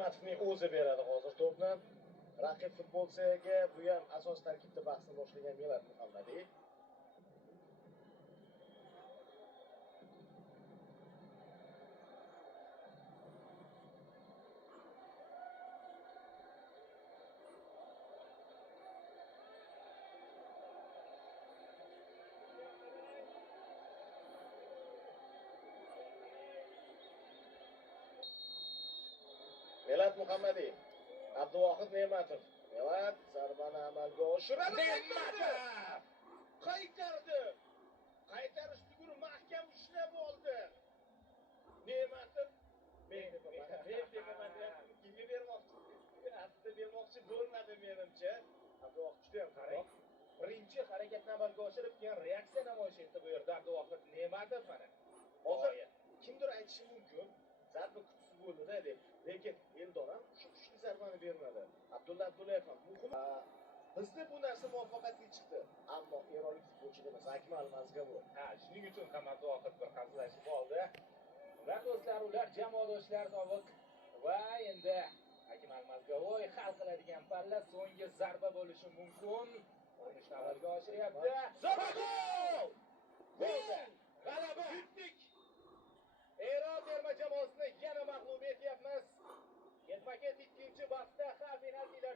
Ne'matovning o'zi beradi hozir to'pni. Raqib futbolchiga bu ham asos tarkibda bahsni boshlagan Melat Muhammadiy. Melat Muhammadiy, Abduvohid Ne'matov. Melat zarbani amalga oshiradi. Ne'matov qaytardi. Qaytarish tuguni mahkam ushlab oldi. Ne'matov kimga bermoqchi? Aslida bermoqchi bo'lmadi menimcha. Abduvohid juda ham qarang. Birinchi harakatni amalga oshirib, keyin reaksiya namoyish etdi bu yerda Abduvohid Ne'matov mana. Hozir kimdir aytishi mumkin, zarba kuchsiz bo'ldi-da deb. Lekin Eldor ham shu kuchli zarbani bermadi. Abdulla Abdullayev ham muhim. Bizda bu narsa muvaffaqiyatli chiqdi. Ammo eronlik futbolchi emas, Akmal Mazgavoy. Shuning uchun ham Abduvohid bir qazilashib oldi. Va do'stlar, ular jamoadoshlar sobiq va endi Akmal Mazgavoy hal qiladigan palla so'nggi zarba bo'lishi mumkin. Urinishni amalga oshiryapti. Zarba gol! G'alaba! Yutdik! Eron terma jamoasini yana mag'lub etyapmiz. Ketma-ket ikkinchi bahsda penaltilar